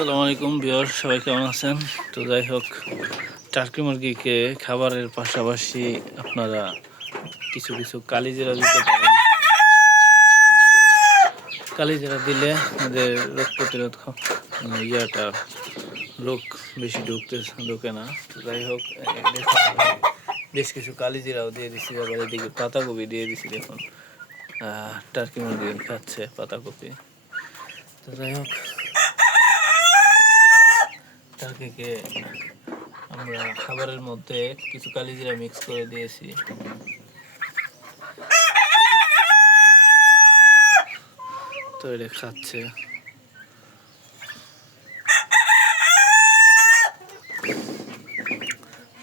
আসসালামু আলাইকুম ভিউয়ার, সবাই কেমন আছেন? তো যাই হোক, টার্কি মুরগিকে খাবারের পাশাপাশি আপনারা কিছু কিছু কালিজিরা দিতে পারেন। কালিজিরা দিলে আমাদের রোগ প্রতিরোধ ইয়াটা রোগ বেশি ঢুকে না। তো যাই হোক, বেশ কিছু কালিজিরাও দিয়ে দিচ্ছি, আবার এদিকে পাতাকপি দিয়ে দিচ্ছি। দেখুন টার্কি মুরগি খাচ্ছে পাতাকপি। তো যাই হোক, টার্কিকে আমরা খাবারের মধ্যে কিছু কালিজিরা মিক্স করে দিয়েছি। তো এটা খাচ্ছে।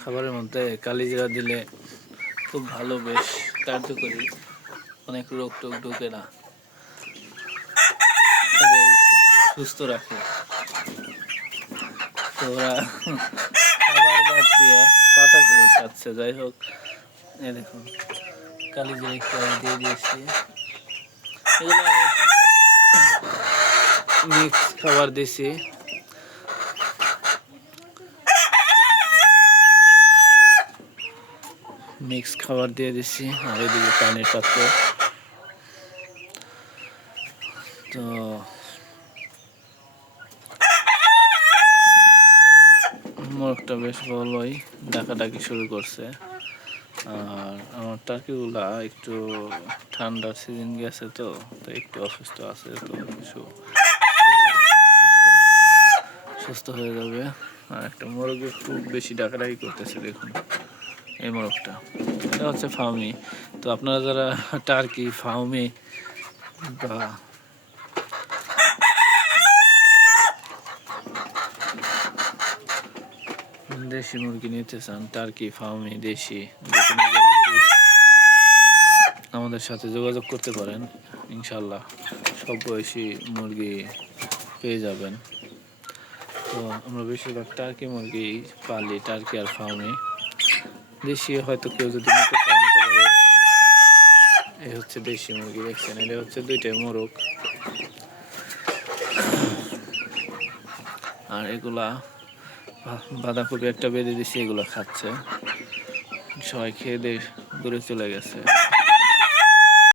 খাবারের মধ্যে কালিজিরা দিলে খুব ভালো, বেশ কার্যকরী, অনেক রোগ টোগ ঢুকে না, সুস্থ রাখে। তো ওরা খাবার বাদ দিয়ে পাতা করে খাচ্ছে। যাই হোক, এই দেখুন কালিজিরা একটু দিয়ে দিয়েছি। এগুলো মিক্স খাবার দিছি। মিক্স খাবার দিয়ে দিচ্ছি। আর এদিকে পানির পাত্র। তো মোরগটা বেশ ভালোই ডাকাডাকি শুরু করছে। আর আমার টার্কিগুলা একটু ঠান্ডার সিজন গেছে, তো একটু অসুস্থ আছে। তো কিছু সুস্থ হয়ে যাবে। আর একটা মোরগে খুব বেশি ডাকাডাকি করতেছে, দেখুন এই মোরগটা। এটা হচ্ছে ফার্মি। তো আপনারা যারা টার্কি ফার্মি বা দেশি মুরগি নিতে চান, টার্কি ফার্মি দেশি, আমাদের সাথে যোগাযোগ করতে পারেন। ইনশাল্লাহ সব বয়সী মুরগি পেয়ে যাবেন। তো আমরা বেশিরভাগ টার্কি মুরগি পালি, টার্কি আর ফার্মে। দেশি হয়তো কেউ যদি নিতে পারে। এই হচ্ছে দেশি মুরগি, দেখছেন? এটা হচ্ছে দুইটাই মোরগ। আর এগুলা বাঁধাকপি একটা বেঁধে দিছি, এগুলো খাচ্ছে। সবাই খেয়ে দিয়ে দূরে চলে গেছে।